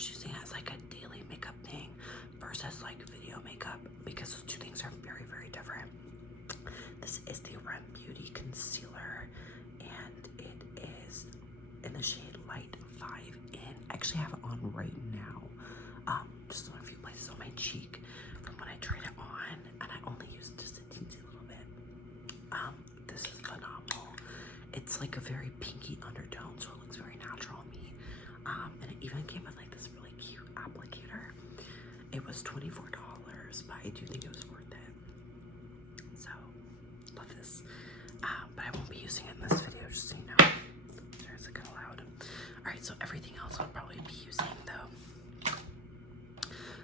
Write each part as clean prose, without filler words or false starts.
was using it as like a daily makeup thing versus like video makeup, because those two things are very, very different. This is the Rem Beauty Concealer, and it is in the shade Light 5 in. I actually have it on right now. Just on a few places on my cheek from when I tried it on, and I only used just a teensy little bit. This is phenomenal. It's like a very pinky undertone, so it looks very natural on me. And it even came with like this really cute applicator. It was $24, but I do think it was worth it. So, love this. But I won't be using it in this video, just so you know. There's a kind of loud. Alright, so everything else I'll probably be using though.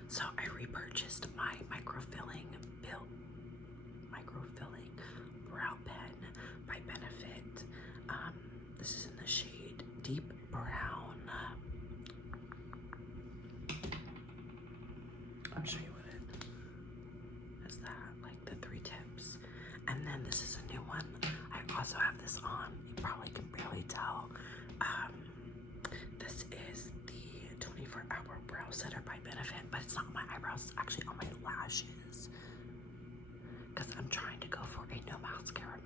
So I repurchased my microfilling brow pen by Benefit. This is in the shade Deep Brown. I'll show you what it is. That, like the 3 tips. And then this is a new one. I also have this on. You probably can barely tell. This is the 24-hour brow setter by Benefit, but it's not on my eyebrows, it's actually on my lashes. Because I'm trying to go for a no mascara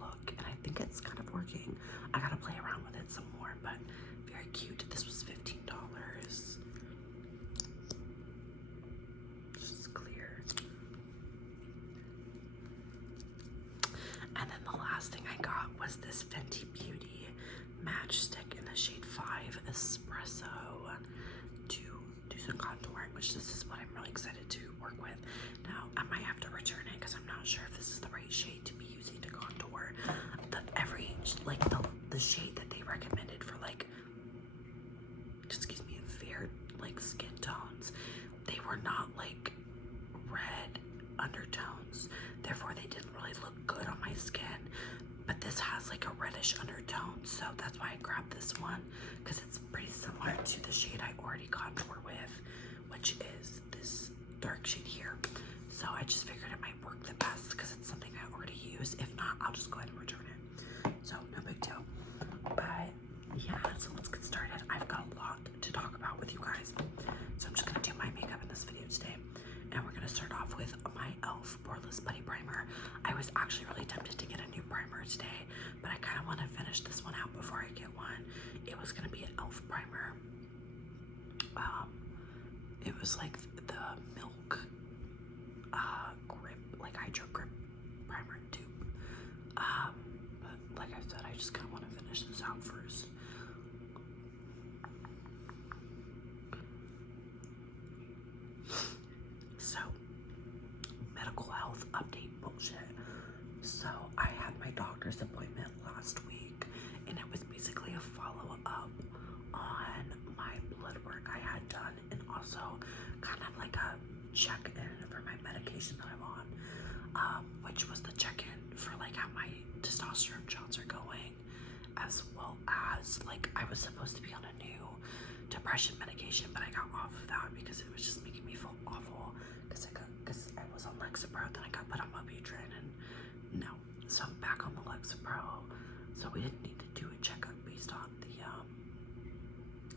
look, and I think it's kind of working. I gotta play around with it some more, but very cute. This was $15. Just clear. And then the last thing I got was this Fenty Beauty matchstick in the shade 5 Espresso to do some contouring, which this is what I'm really excited to work with. Now, I might have to return it because I'm not sure if this is the right shade to be using to contour. The shade that they recommended for like, excuse me, fair like skin tones, they were not like red undertones, therefore they didn't really look good on my skin. But this has like a reddish undertone, so that's why I grabbed this one, because it's pretty similar to the shade I already contour with, which is this dark shade here. So I just figured it might work the best because it's something I already use. If not, I'll just go ahead and return it. So no big deal. But yeah, so let's get started. I've got a lot to talk about with you guys. So I'm just gonna do my makeup in this video today. And we're gonna start off with my e.l.f. Poreless Putty Primer. I was actually really tempted to get a new primer today, but I kind of want to finish this one out before I get one. It was gonna be an e.l.f. primer. It was like the Milk grip, like Hydro Grip primer tube. But like I said, I just kind of want to finish this out first. So, medical health update bullshit. So, I had my doctor's appointment last week, and it was basically a follow-up on my blood work I had done, and also kind of like a check-in for my medication that I'm on, which was the check-in for like how my testosterone shots are going, as well as like I was supposed to be on a new depression medication, but I got off of that because it was just making me feel awful because I was on Lexapro, then I got put on Wellbutrin, and no, so I'm back on the Lexapro. So we didn't need to do a checkup based on the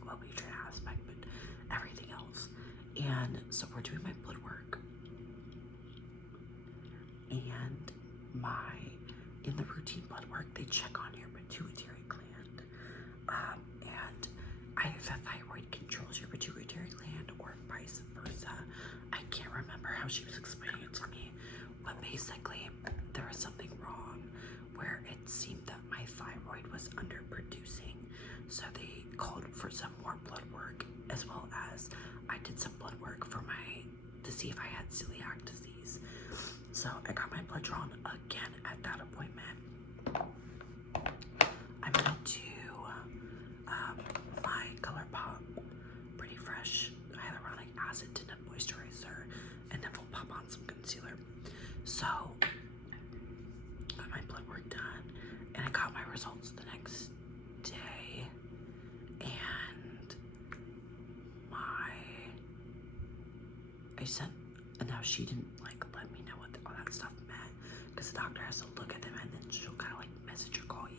Wellbutrin aspect, but everything else. And so we're doing my blood work, and in the routine blood work, they check on your pituitary gland, and either the thyroid controls your pituitary gland or vice versa. I can't remember how she was explaining it to me, but basically there was something wrong where it seemed that my thyroid was underproducing, so they called for some more blood work, as well as I did some blood work to see if I had celiac disease. So I got my blood drawn again at that appointment. I went to my ColourPop Pretty Fresh Hyaluronic Acid Tinted Moisturizer, and then we'll pop on some concealer. So got my blood work done, and I got my results the next day, and and now she didn't like let me know what all that stuff meant, because the doctor has to look at them and then she'll kind of like message or call you.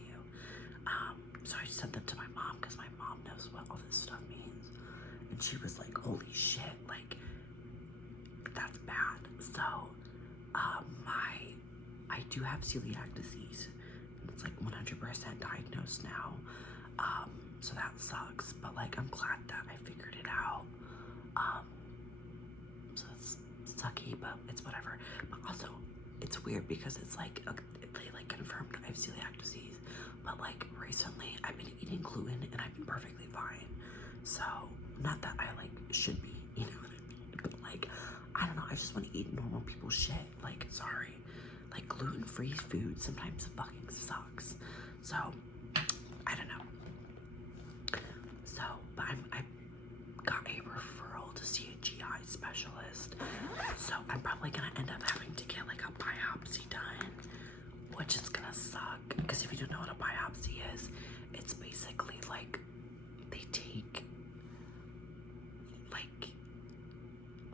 So I sent them to my mom because my mom knows what all this stuff means, and she was like, holy shit, like, that's bad. So, I do have celiac disease. It's like 100% diagnosed now. So that sucks, but like, I'm glad that I figured it out. So it's sucky, but it's whatever. But also, it's weird because it's like, they like confirmed I have celiac disease, but like recently I've been eating gluten and I've been perfectly fine. So, not that I like should be, you know what I mean? But like, I don't know, I just want to eat normal people shit. Like, sorry. Like, gluten-free food sometimes fucking sucks. So, I don't know. So, but I got a referral to see a GI specialist. So, I'm probably gonna end up having to get like a biopsy done, which is gonna suck. Because if you don't know what a biopsy is, it's basically like they take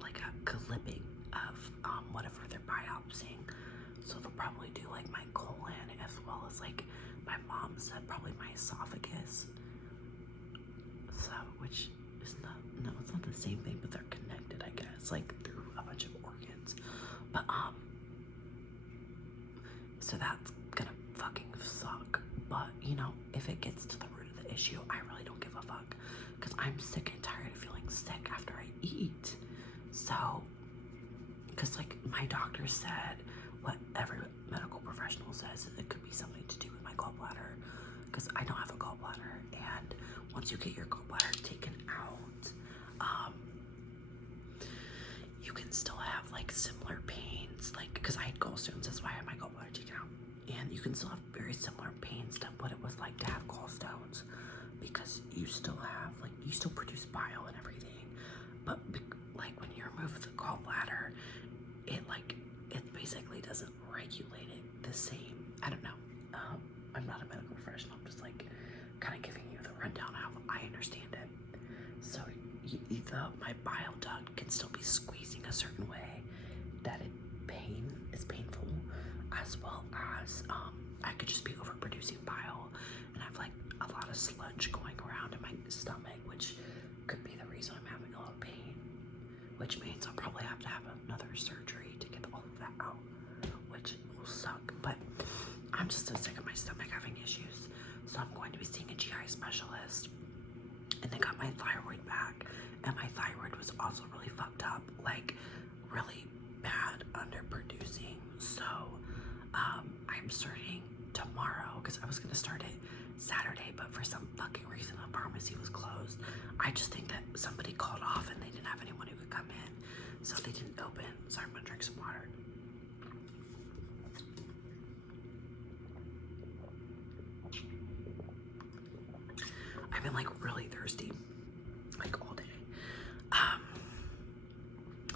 like a clipping of whatever they're biopsying. So they'll probably do like my colon as well as like my mom said probably my esophagus. So which is no, it's not the same thing, but they're connected, I guess, like through a bunch of organs. But so that's gonna fucking suck. But you know, if it gets to the root of the issue, I really don't give a fuck. Because I'm sick and tired of feeling sick after I eat. So, because like my doctor said, what every medical professional says, it could be something to do with my gallbladder. Because I don't have a gallbladder. And once you get your gallbladder taken out, you can still have like similar pains. Like, because I had gallstones, that's why I had my gallbladder taken out. And you can still have very similar pains to what it was like to have gallstones. Because you still have, like, you still produce bile and everything. But like when you remove the gallbladder, it basically doesn't regulate it the same. I don't know. I'm not a medical professional. I'm just like kind of giving you the rundown of how I understand it. So my bile duct can still be squeezing a certain way that is painful, as well as I could just be overproducing bile and have like a lot of sludge going around in my stomach, which could be the reason I'm having a lot of pain, which means I'll probably have to have another surgery to get all of that out, which will suck. But I'm just so sick of my stomach having issues, so I'm going to be seeing a GI specialist. And they got my thyroid back, and my thyroid was also really fucked up, like really bad underproducing. So I'm starting tomorrow, because I was gonna start it Saturday, but for some fucking reason the pharmacy was closed. I just think that somebody called off and they didn't have anyone who could come in, so they didn't open. So I'm gonna drink some water. I've been like really thirsty, like all day.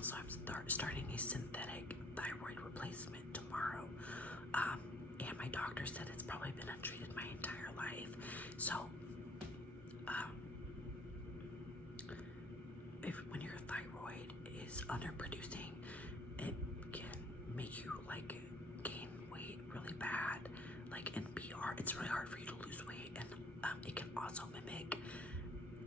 So I'm starting a synthetic thyroid replacement tomorrow. And my doctor said it's probably been untreated my entire life. So, when your thyroid is underproducing, it can make you like gain weight really bad. Like in PR, it's really hard for you to lose weight, and it can also mimic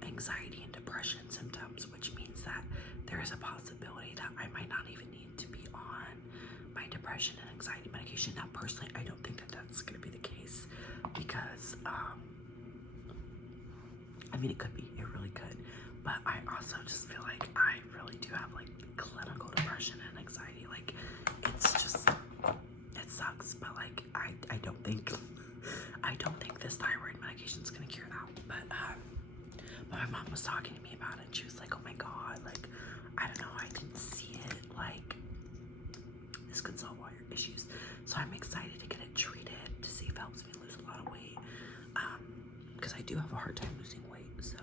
anxiety and depression symptoms, which means that there is a possibility that I might not even need to be on my depression and anxiety medication. Now, personally, I don't think that that's going to be the case, because I mean, it could be, it really could, but I also just feel like I really do have like clinical depression and anxiety. Like, it's just, it sucks, but like I don't think this thyroid medication is gonna cure that. But my mom was talking to me about it, and she was like, oh my god, like, I don't know, I didn't see it, like, this could solve all your issues. So I'm excited to get it treated to see if it helps me lose a lot of weight, because I do have a hard time losing weight. So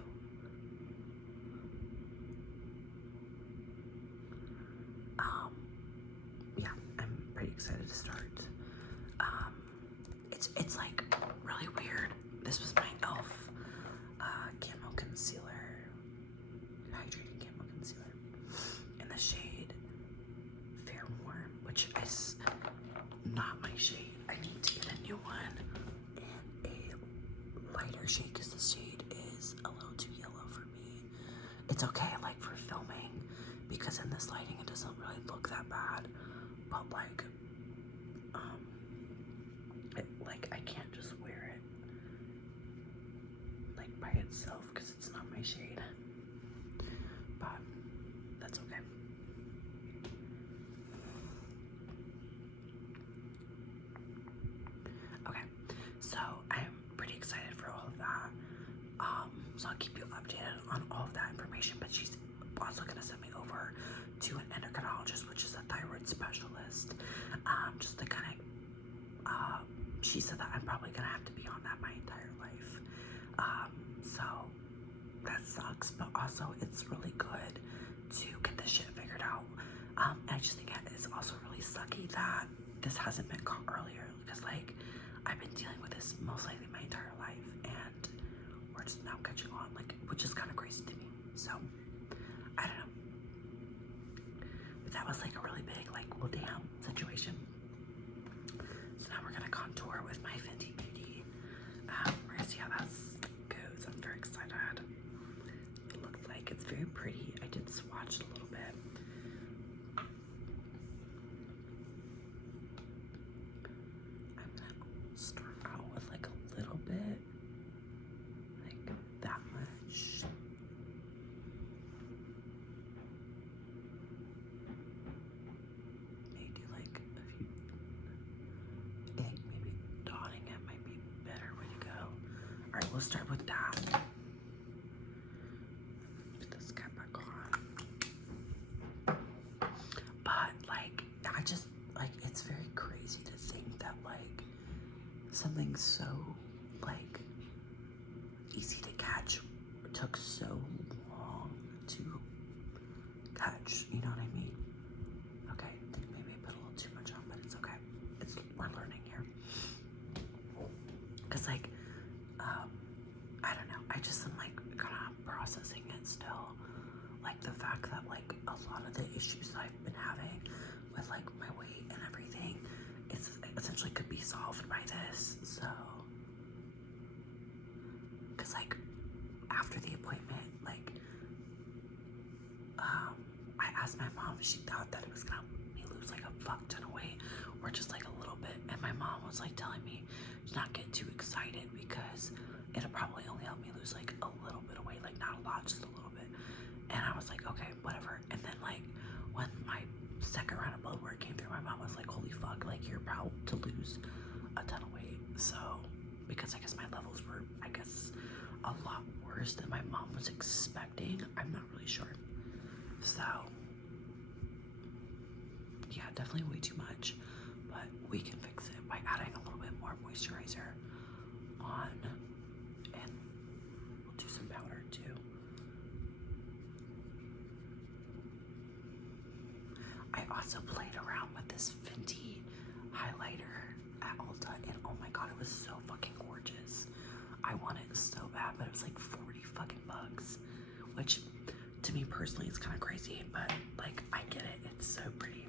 yeah, I'm pretty excited to start. It's like really weird. This was my e.l.f. Camo concealer, hydrating camo concealer in the shade Fair Warm, which is not my shade. I need to get a new one in a lighter shade, because the shade is a little too yellow for me. it's okay, like, for filming, because in this lighting it doesn't really look that bad, but like, I can't just wear it like by itself because it's not my shade, but that's okay. Okay, so I'm pretty excited for all of that. So I'll keep you updated on all of that information, but she's also gonna send me over to an endocrinologist, which is a thyroid specialist, just to kind of, she said that I'm probably gonna have to be on that my entire life. So that sucks, but also it's really good to get this shit figured out. And I just think it's also really sucky that this hasn't been caught earlier, because like, I've been dealing with this most likely my entire life, and we're just now catching on, like, which is kind of crazy to me. So I don't know, but that was like a really big, like, well, damn situation. So now we're gonna contour with my Fenty Beauty. We're gonna see how that goes. I'm very excited. It looks like it's very pretty. I did swatch it a little bit. I'm gonna start out with like a little bit, like that much. Maybe do like a few. I think maybe dotting it might be a better way to go. All right, we'll start with that. Put this cap back on. But like, I just like, it's very crazy to think that like something so like easy to catch took so long to catch. You know what I mean? Okay, I think maybe I put a little too much on, but it's okay. We're learning here. Cause like, I don't know. I just am like kind of processing it still. Like the fact that like a lot of the issues that I've been having with like my weight and everything, it's essentially could be solved by this. So, cause like after the appointment, like, I asked my mom if she thought that it was gonna help me lose like a fuck ton of weight or just like a little bit, and my mom was like telling me to not get too excited because it'll probably only help me lose like a little bit of weight, like not a lot, just a little bit. And I was like, okay, whatever. And then like when my second round of blood work came through, my mom was like, holy fuck, like you're about to lose a ton of weight. So because I guess my levels were, I guess, a lot worse than my mom was expecting. I'm not really sure. So yeah, definitely way too much, but we can fix it by adding a little bit more moisturizer on, and we'll do some powder too. I also played around with this Fenty highlighter at Ulta, and oh my god, it was so fucking gorgeous. I want it so bad, but it was like 40 fucking bucks, which to me personally is kind of crazy, but like I get it. It's so pretty.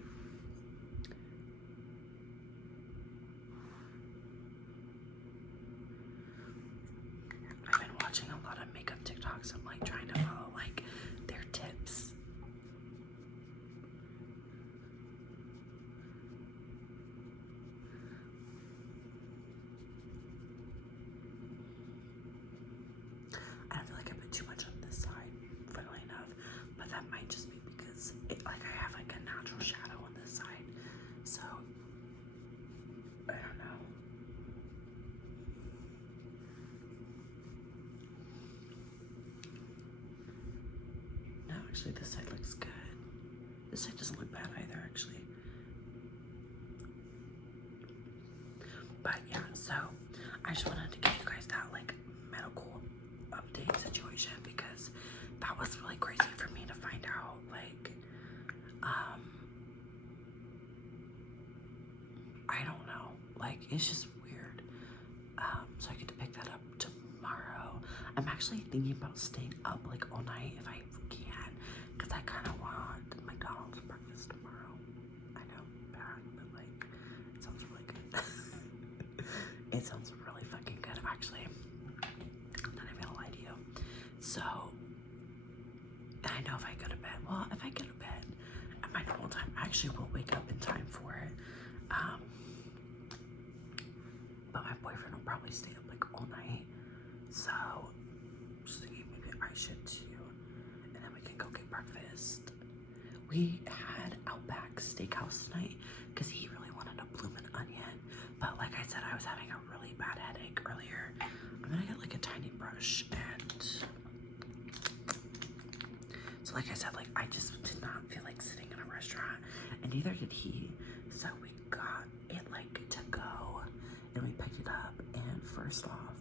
I've been watching a lot of makeup TikToks. I'm like trying to follow like their tips. I don't feel like I put too much on this side, funnily enough, but that might just be because it, like I have like a natural shadow on this side, so I don't know. No, actually this side looks good. This side doesn't look bad either, actually. But yeah, so I just wanted to give you guys that like medical update situation because that was really crazy for me to find out. Like, I don't know. Like, it's just weird. So I get to pick that up tomorrow. I'm actually thinking about staying up like all night if I can, because I kind of want McDonald's breakfast tomorrow. I know, bad, but like, it sounds really good. It sounds really fucking good, actually. I'm not even gonna lie to you. So, know if I go to bed, well, if I go to bed at my normal time, I actually will wake up in time for it. But my boyfriend will probably stay up like all night. So, just thinking maybe I should too. And then we can go get breakfast. We had Outback Steakhouse tonight because he really wanted a bloomin' onion. But like I said, I was having a really bad headache earlier. I'm gonna get like a tiny brush and so like I said, like I just did not feel like sitting in a restaurant and neither did he. So we got it like to go and we picked it up and first off,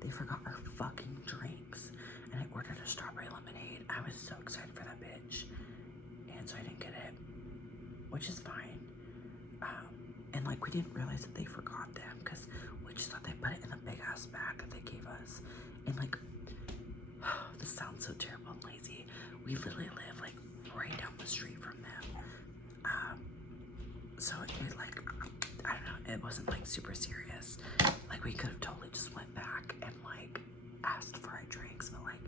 they forgot our fucking drinks and I ordered a strawberry lemonade. I was so excited for that bitch. And so I didn't get it, which is fine. And like we didn't realize that they forgot them because we just thought they put it in the big ass bag that they gave us. And like, this sounds so terrible and lazy. We literally live like right down the street from them. So it like, I don't know, it wasn't like super serious. Like we could have totally just went back and like asked for our drinks, but like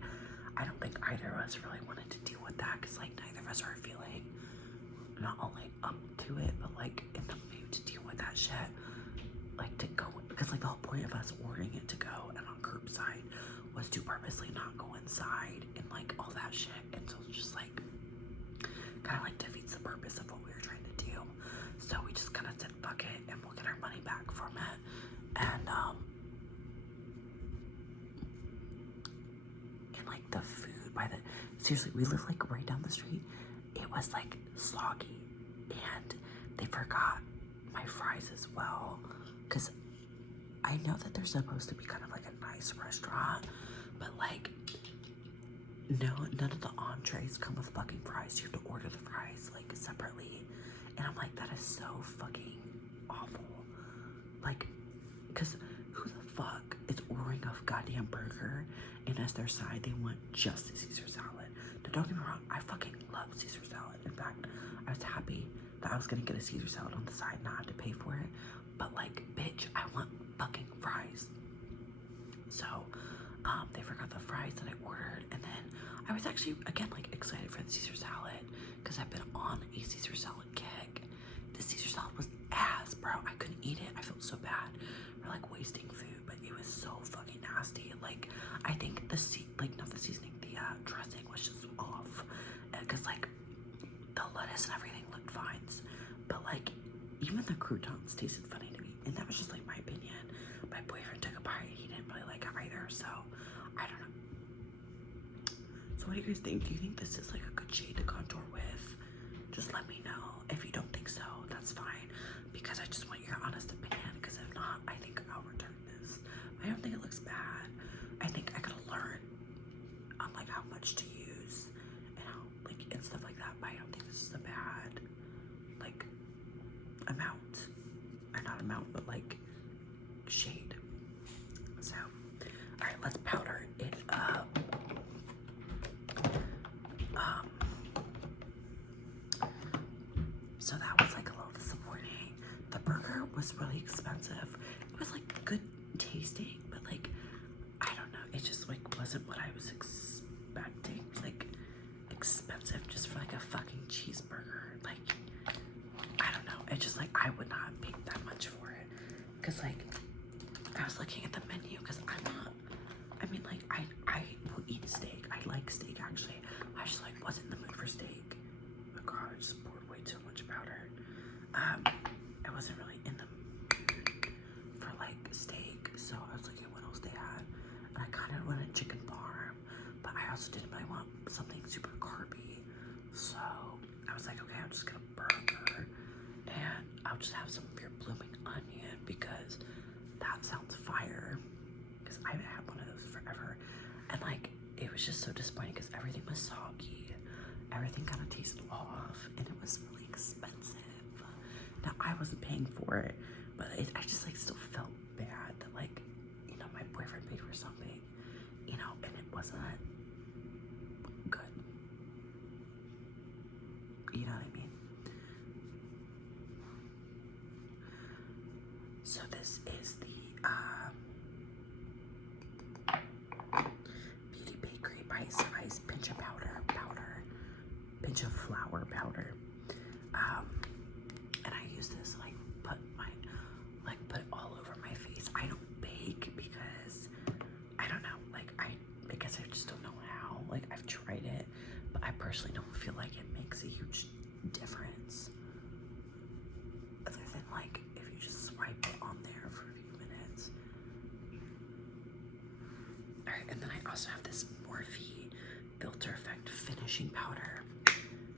I don't think either of us really wanted to deal with that because like neither of us are feeling not only up to it, but like in the mood to deal with that shit. Like to go, because like the whole point of us ordering it to go and on curbside was to purposely not go inside and like all that shit. And so it's just like kind of like defeats the purpose of what we were trying to do. So we just kind of said fuck it and we'll get our money back from it. And like the food by the, seriously, we live like right down the street. It was like soggy and they forgot my fries as well. Cause I know that they're supposed to be kind of like a nice restaurant, but like, no, none of the entrees come with fucking fries. You have to order the fries like separately. And I'm like, that is so fucking awful. Like, cause who the fuck is ordering a goddamn burger and as their side they want just a Caesar salad? Now don't get me wrong, I fucking love Caesar salad. In fact, I was happy that I was gonna get a Caesar salad on the side, not have to pay for it. But like, bitch, I want fucking fries. So, they forgot the fries that I ordered, and then I was actually, again, like, excited for the Caesar salad, because I've been on a Caesar salad kick. The Caesar salad was ass, bro. I couldn't eat it. I felt so bad for, like, wasting food, but it was so fucking nasty. Like, I think the, not the seasoning, the dressing was just off, because, like, the lettuce and everything looked fine, but, like, even the croutons tasted funny to me, and that was just, like, my opinion. My boyfriend took a bite, he didn't really like it either, so, I don't know. So what do you guys think? Do you think this is, like, a good shade to contour with? Just let me know. If you don't think so, that's fine, because I just want your honest opinion, because if not, I think I'll return this. I don't think it looks bad. I think I gotta learn on, like, how much to use, and how, like, and stuff like that, but I don't think this is a bad, like, amount, or not amount, but like shade. So, all right, let's powder it up. So that was like a little disappointing. The burger was really expensive. It was like good tasting, but like, I don't know, it just like wasn't what I was expecting. It was like expensive just for like a fucking cheeseburger. Like, I don't know. It's just like I would not pay that much for it. Cause like I was looking at the menu because I'm not. I mean, like I will eat steak. I like steak actually. I just like wasn't in the mood for steak. Oh god, I just poured way too much powder. I wasn't really in the mood for like steak, so I was looking at what else they had. And I kind of wanted chicken parm, but I also didn't really want something super carby. So I was like, okay, I'll just get a burger and I'll just have some of your blooming onion because that sounds fire. Because I haven't had one of those forever. And like, it was just so disappointing because everything was soggy. Everything kind of tasted off and it was really expensive. Now I wasn't paying for it, but I just like still felt bad that like, you know, my boyfriend paid for something, you know, and it wasn't good. You know what I mean? So this is the Beauty Bakery Bite Size Pinch of Powder. pinch of flour powder. And I use this like put it all over my face. I don't bake because I don't know, like I guess I just don't know how. Like I've tried it, but I personally don't feel like it makes a huge difference. Other than like if you just swipe it on there for a few minutes. Alright, and then I also have this Morphe Filter Effect finishing powder.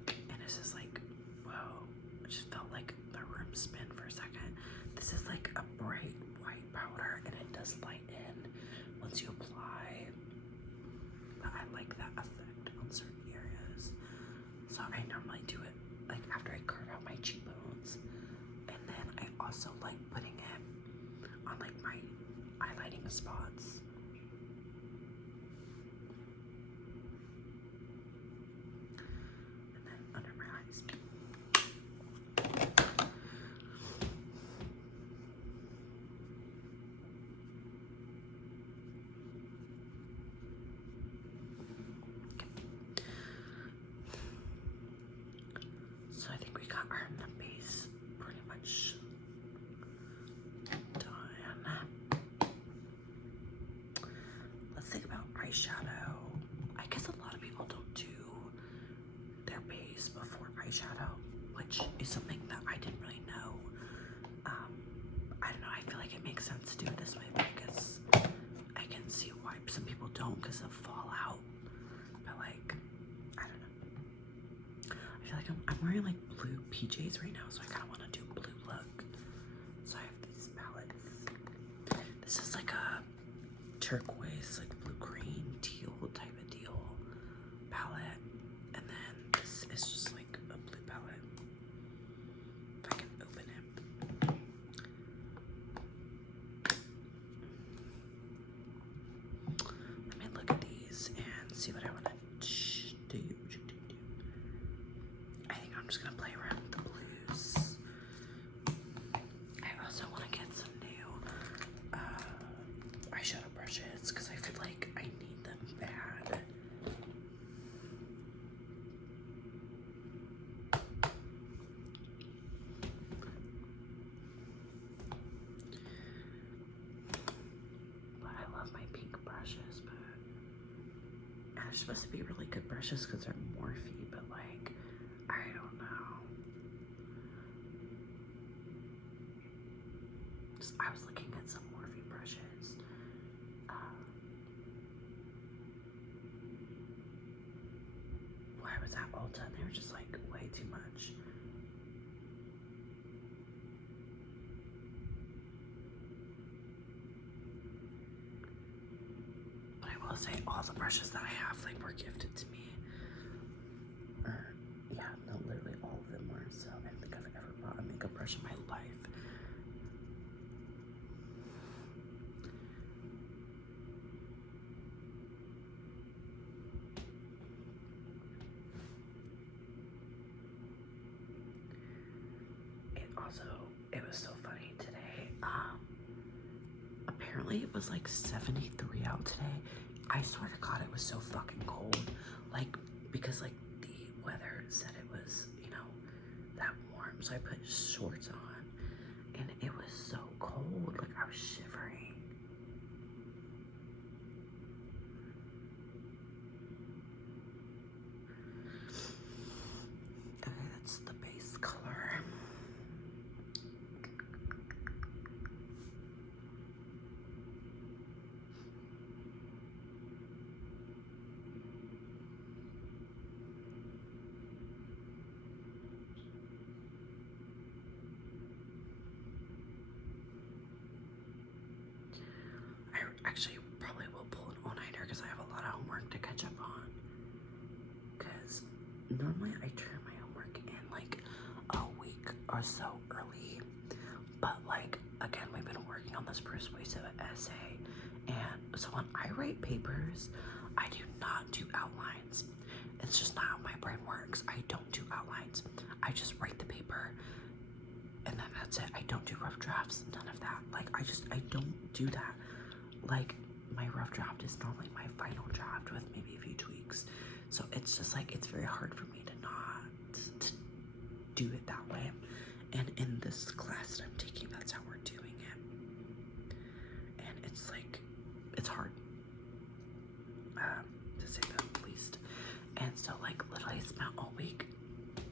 And this is like, whoa, I just felt like the room spin for a second. This is like a bright white powder and it does light in once you apply. But I like that effect on certain areas. So I normally do it like after I carve out my cheekbones. And then I also like putting it on like my highlighting spots. And then under my eyes. So I think we got our base pretty much done. Let's think about eyeshadow. I guess a lot of people don't do their base before eyeshadow, which is something that I didn't really know. I don't know, I feel like it makes sense to do it this way because I can see why some people don't because of fallout. But like, I don't know. I feel like I'm wearing like blue PJs right now, so I kind of want to do a blue look. So I have these palettes. This is like a turquoise, like blue green teal type of deal palette, and then this is just like a blue palette. If I can open it. Let me look at these and see what I want to do. I think I'm just gonna play around with the blues. I also want to get some new eyeshadow brushes because I feel like I need them bad. But I love my pink brushes, but and they're supposed to be really good brushes because they're Morphe, but like I don't know. I was looking at some Morphe brushes. Why was that Ulta? And they were just like way too much. But I will say all the brushes that I have like were gifted to me. Or yeah, no, literally all of them were. So I don't think I've ever bought a makeup brush in my life. It was so funny today. Apparently it was like 73 out today. I swear to God, it was so fucking cold. Like, because like the weather said it was, you know, that warm. So I put shorts on and it was so cold. Like I was shivering. Okay, that's the base color. I actually probably will pull an all-nighter because I have a lot of homework to catch up on. Because normally I turn my homework in like a week or so early. But like, again, we've been working on this persuasive essay. And so when I write papers, I do not do outlines. It's just not how my brain works. I don't do outlines. I just write the paper and then that's it. I don't do rough drafts, none of that. Like, I don't do that. Like, my rough draft is normally my final draft with maybe a few tweaks. So it's just like, it's very hard for me to not do it that way. And in this class that I'm taking, that's how we're doing it. And it's like, it's hard, to say the least. And so like literally I spent all week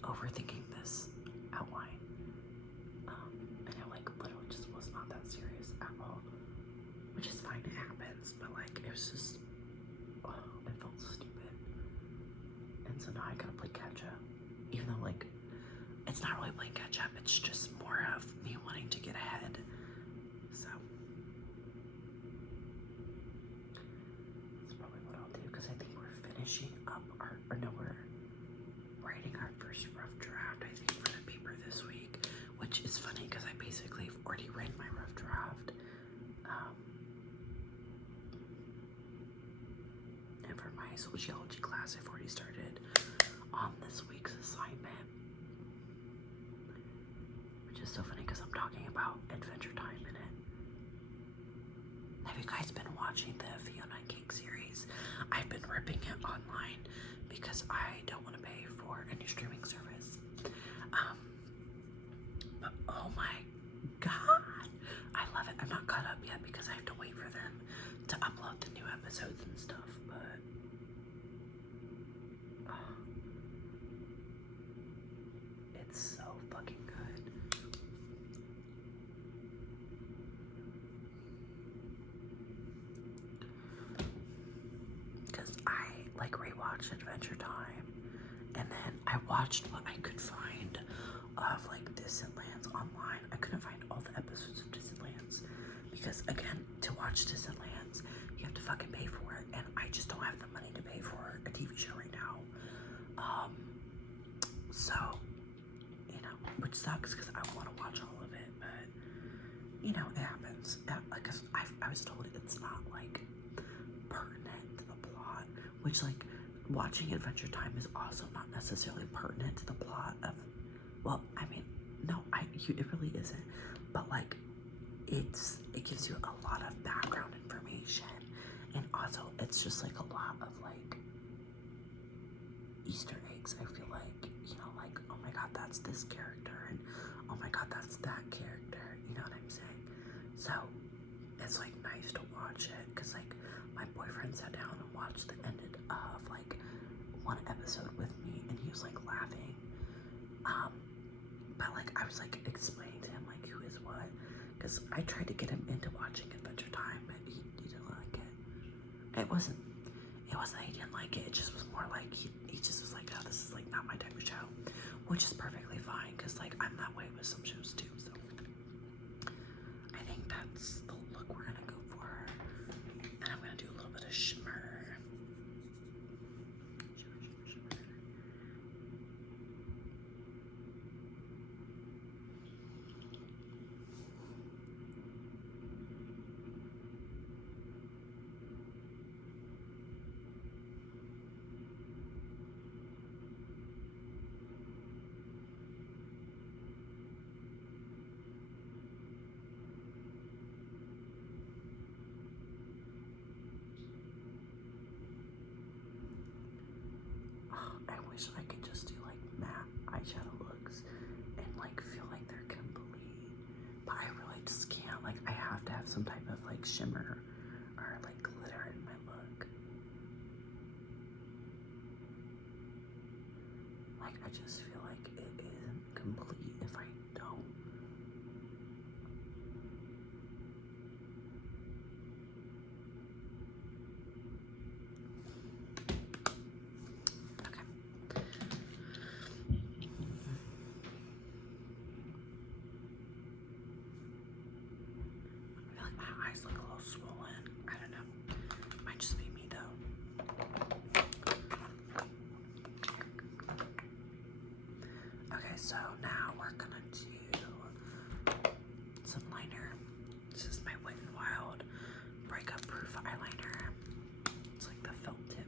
overthinking this outline. And it like literally just was not that serious at all. Which is fine, it happens, but like it was just, oh, it felt stupid. And so now I gotta play catch up. Even though like it's not really playing catch up, it's just more of me wanting to get ahead. So that's probably what I'll do, because I think we're finishing up or no, we're writing our first rough draft, I think, for the paper this week, which is funny because I basically have already written my rough draft. And for my sociology class, I've already started on this week's assignment, which is so funny because I'm talking about Adventure Time in it. Have you guys been watching the Fiona and Cake series? I've been ripping it online because I don't want to pay for a new streaming service. But oh my god, I love it. I'm not caught up yet because I have to wait for them to upload the new episodes and stuff, but it's so fucking good. Because I like rewatched Adventure Time, and then I watched what I could find of like Distant Lands online. I couldn't find all the episodes of Distant Lands because, again, to watch Distant Lands, you have to fucking pay for it, and I just don't have the money to pay for a TV show right now. So, you know, which sucks because I want to watch all of it, but you know, it happens. Like I was told it's not like pertinent to the plot, which like watching Adventure Time is also not necessarily pertinent to the plot of. Well, I mean, no, it really isn't. But like, it gives you a lot of background information, and also it's just like a lot of like Easter eggs. I feel like, you know, like, oh my god, that's this character, and oh my god, that's that character. You know what I'm saying? So it's like nice to watch it because like my boyfriend sat down and watched the end of like one episode with me, and he was like laughing. But like I was like explaining to him like who is what, because I tried to get him into watching Adventure Time, but he didn't like it. It wasn't that he didn't like it. It just was more like he just was like, oh, this is like not my type of show, which is perfectly fine because like I'm that way with some shows too. So I think that's the look we're gonna go for, and I'm gonna do a little bit of shimmer. I wish I could just do like matte eyeshadow looks and like feel like they're complete, but I really just can't. Like I have to have some type of like shimmer or like glitter in my look. Like I just feel like it isn't complete if I don't. Eyes look a little swollen. I don't know. Might just be me though. Okay, so now we're gonna do some liner. This is my Wet n Wild Breakup Proof eyeliner. It's like the felt tip.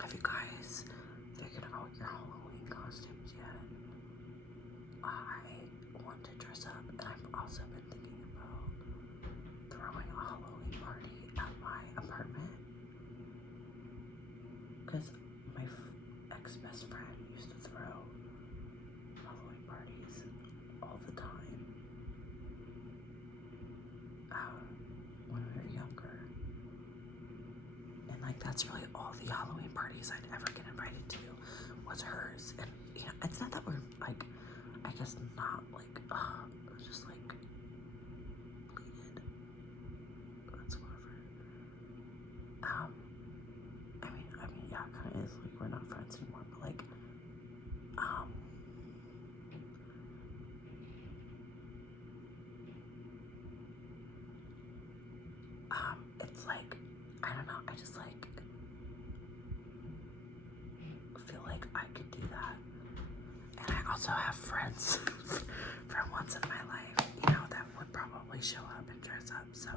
Have you guys figured out your Halloween costumes yet? I want to dress up, and I've also been thinking about throwing a Halloween party at my all the Halloween parties I'd ever get invited to was hers. And yeah, it's not that we're like, I guess not like, it was just like bleeded. That's whatever. Yeah, it kind of is like we're not friends anymore, but like, it's like, I don't know, I just like feel like I could do that. And I also have friends from once in my life, you know, that would probably show up and dress up. So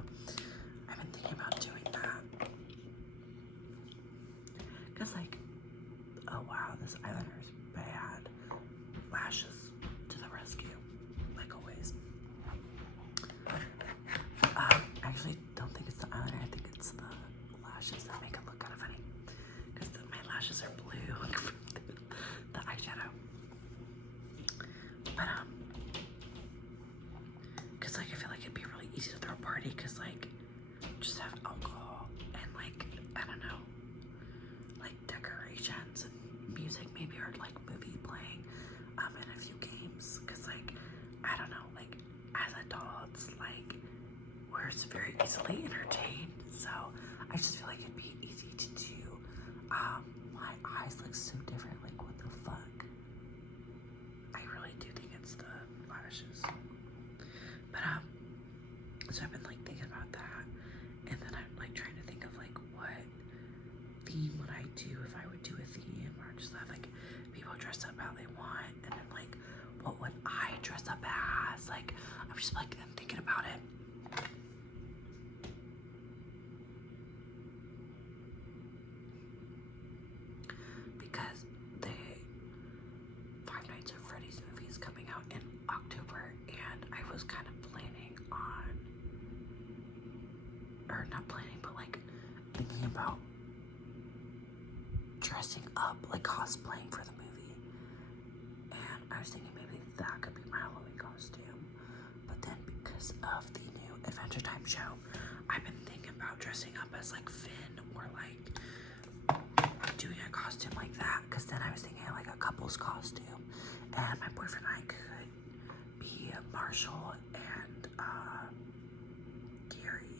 I've been thinking about doing that. Cause like, oh wow, this eyeliner is bad. Lashes to the rescue, like always. I actually don't think it's the eyeliner, I think it's the lashes that make it look kind of funny. Because my lashes are blue from the eyeshadow. But, because like I feel like it'd be really easy to throw a party, because like, just have alcohol and like, I don't know, like decorations and music maybe, or like movie playing, and a few games, because like, I don't know, like as adults, like we're very easily entertained, so I just feel like it'd be easy to do. My eyes look so different, like what the fuck? I really do think it's the lashes. But so I've been like thinking about that, and then I'm like trying to think of like what theme would I do if I would do a theme, or just have like people dress up how they want, and then like what would I dress up as? Like I'm just like thinking about it. Because the Five Nights at Freddy's movie is coming out in October, and I was kind of planning on, or not planning, but like thinking about dressing up, like cosplaying for the movie. And I was thinking maybe that could be my Halloween costume. But then because of the new Adventure Time show, I've been thinking about dressing up as like Finn, or like doing a costume like that, because then I was thinking like a couple's costume, and my boyfriend and I could be Marshall and Gary.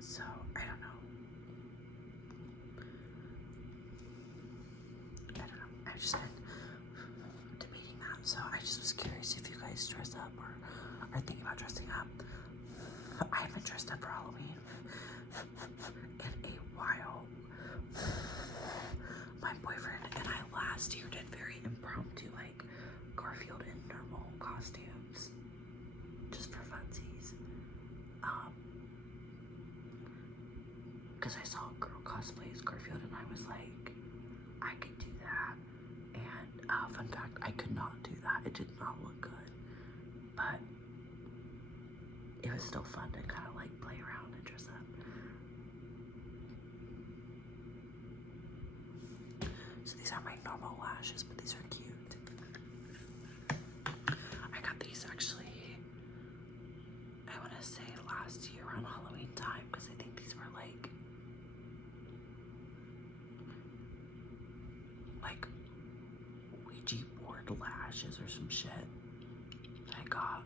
So I don't know. I've just been debating that, so I just was curious if you guys dress up or are thinking about dressing up. I haven't dressed up for Halloween in a while. My boyfriend and I last year did very impromptu, like Garfield in normal costumes, just for funsies. Because I saw a girl cosplay as Garfield, and I was like, I could do that. And fun fact, I could not do that. It did not look good, but it was still fun to kind of like play around and dress up. So these are my normal lashes, but these are cute. I got these actually, I want to say last year around Halloween time, because I think these were like Ouija board lashes or some shit that I got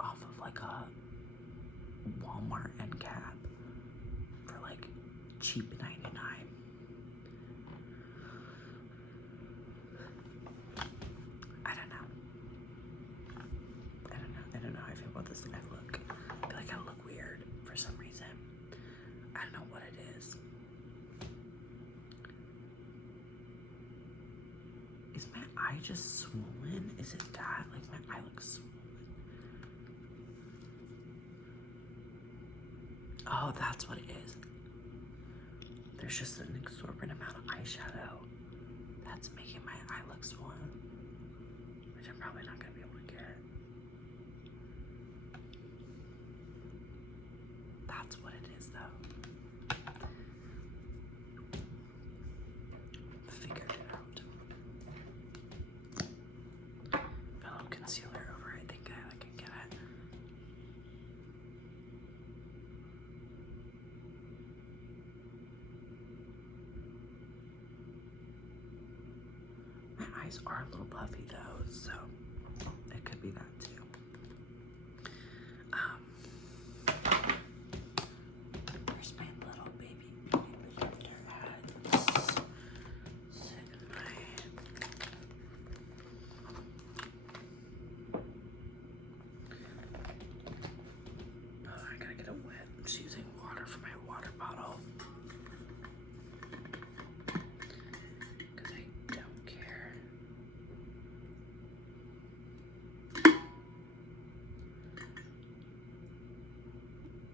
off of like a Walmart end cap for like cheap 99. I don't know how I feel about this. I feel like I look weird for some reason. I don't know what it is. Is my eye just swollen? Is it that? Like my eye looks swollen. Oh, that's what it is. There's just an exorbitant amount of eyeshadow that's making my eye look swollen, which I'm probably not gonna be able to get. That's what it is, though. Figured it out. Put a little concealer over it. I think I can get it. eyes are a little puffy though, so it could be that too. Here's my little baby lifter heads. Sit in my I gotta get it wet. I'm just using water for my water bottle. Because I don't care.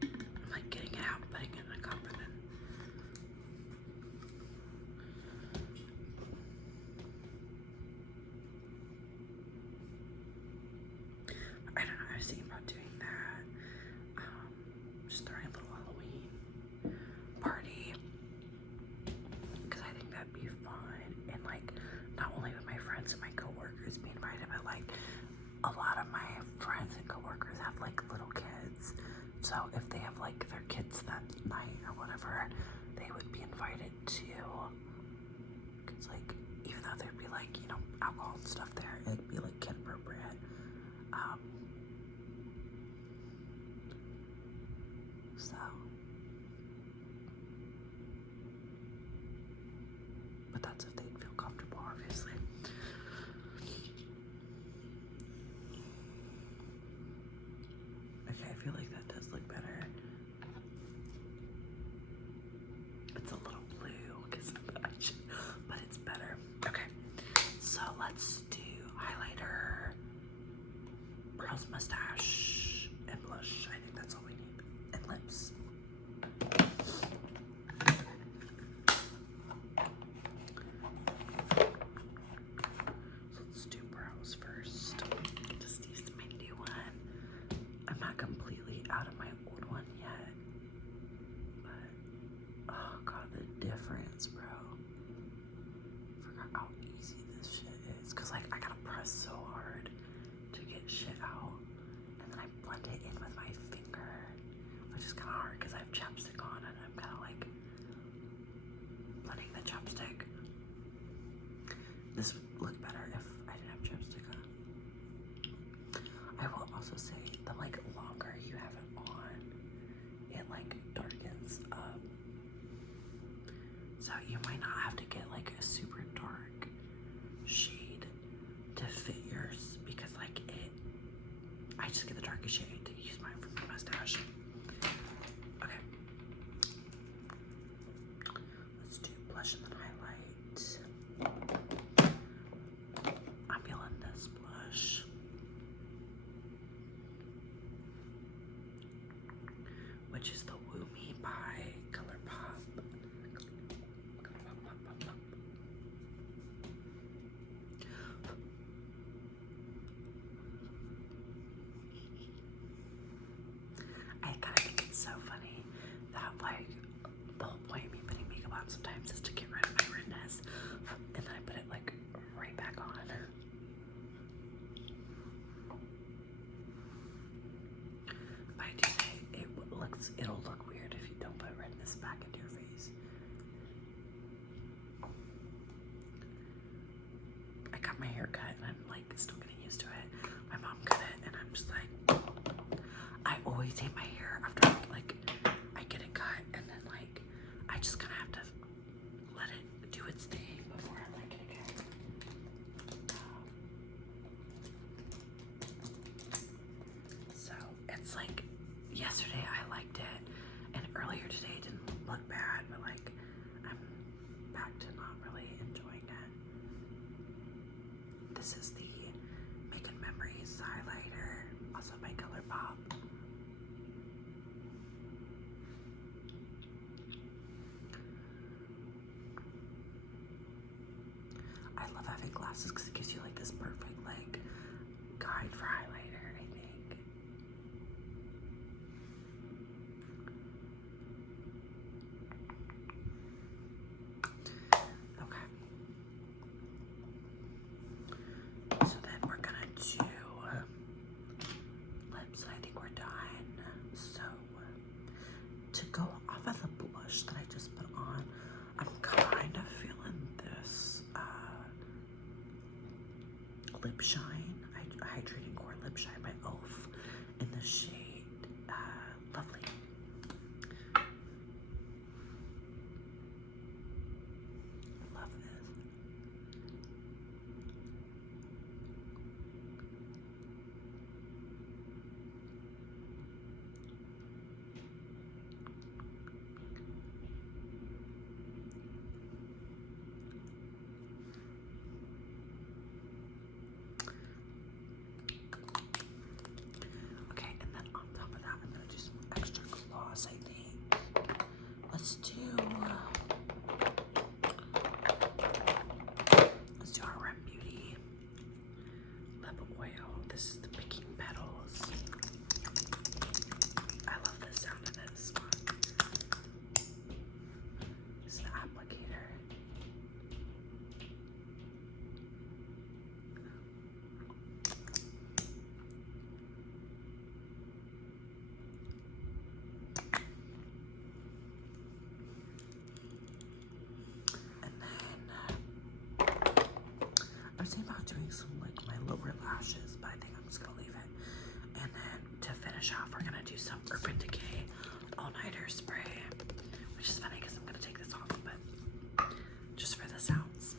I'm like getting it out, putting it in a cup, and then I don't know, I was thinking about doing that. Just throwing a little Halloween party, because I think that'd be fun, and like not only with my friends and my coworkers be invited, but like a lot of my friends and coworkers have like little kids, so if they have like their kids that night or whatever, they would be invited too. Because like even though there'd be like, you know, alcohol and stuff there, it'd be like kid appropriate. So, but that's if they'd feel comfortable, obviously. Okay, I feel like that does look better. It's a little blue because of the eyeshadow, but it's better. Okay, so let's do highlighter, brows, mustache, and blush. I think that's all we need. And lips. So let's do brows first. Just use my new one. I'm not completely out of my old one yet, but oh god, the difference, bro. Forgot how easy this shit is, cause like I gotta press so hard to get shit out, and then I blend it in with my finger, which is kind of hard because I have chapstick on, and I'm kind of like blending the chapstick. This would look better if I didn't have chapstick on. I will also say the like longer you have it on, it like darkens up. So you might not have to get like a super dark shade to fit yours, because like I just get the darkest shade to use mine for my mustache. Okay. Let's do blush and then highlight. I'm feeling this blush. Which is the Woo Me by ColourPop. I kind of think it's so funny that like the whole point of me putting makeup on sometimes is to get rid of my redness, and then I put it like right back on. But I do say it'll look weird if you don't put redness back into your face. I got my hair cut and I'm like still getting used to it. My mom cut it and I'm just like, I always hate my hair after like I get it cut, and then like I just kind of have to let it do its thing before I like it again. So it's like yesterday I liked it, and earlier today it didn't look bad, but like I'm back to not really enjoying it. This is the Making Memories highlighter, also by ColourPop. I love having glasses because it gives you like this perfect like guide for highlighter, I think. Okay. So then we're gonna do lips. I think we're done. So to go off of the blush that I just put on, I'm kind of feeling this Lip Shine, Hydrating Core Lip Shine by e.l.f. in the shade Lovely. Love this. Okay, and then on top of that, I'm gonna do some extra gloss, I think. Let's do our Rem Beauty lip oil. This is the Picking Petals. I love the sound of this one. This is the applicator. And then I was thinking about doing some like my lower lashes, but I think I'm just gonna leave it. And then to finish off, we're gonna do some Urban Decay All Nighter Spray, which is funny because I'm gonna take this off, but just for the sounds.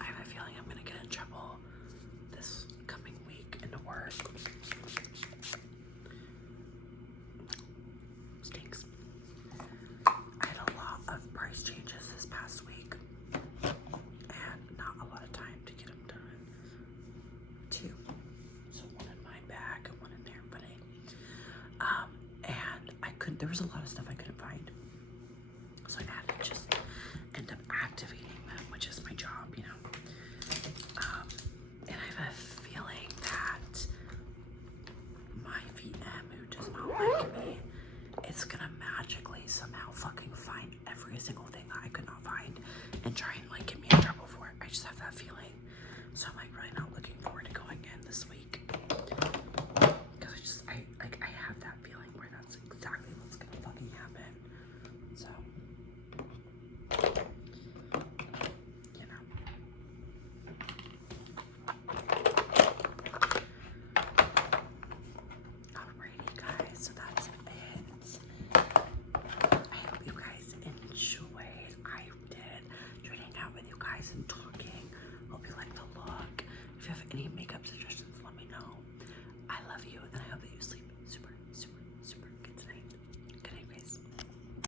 I have a feeling I'm gonna get in trouble this coming week into work. Stinks. I had a lot of price changes this past week and not a lot of time to get them done. Two. So one in my bag and one in there, buddy. And I couldn't, there was a lot of stuff I could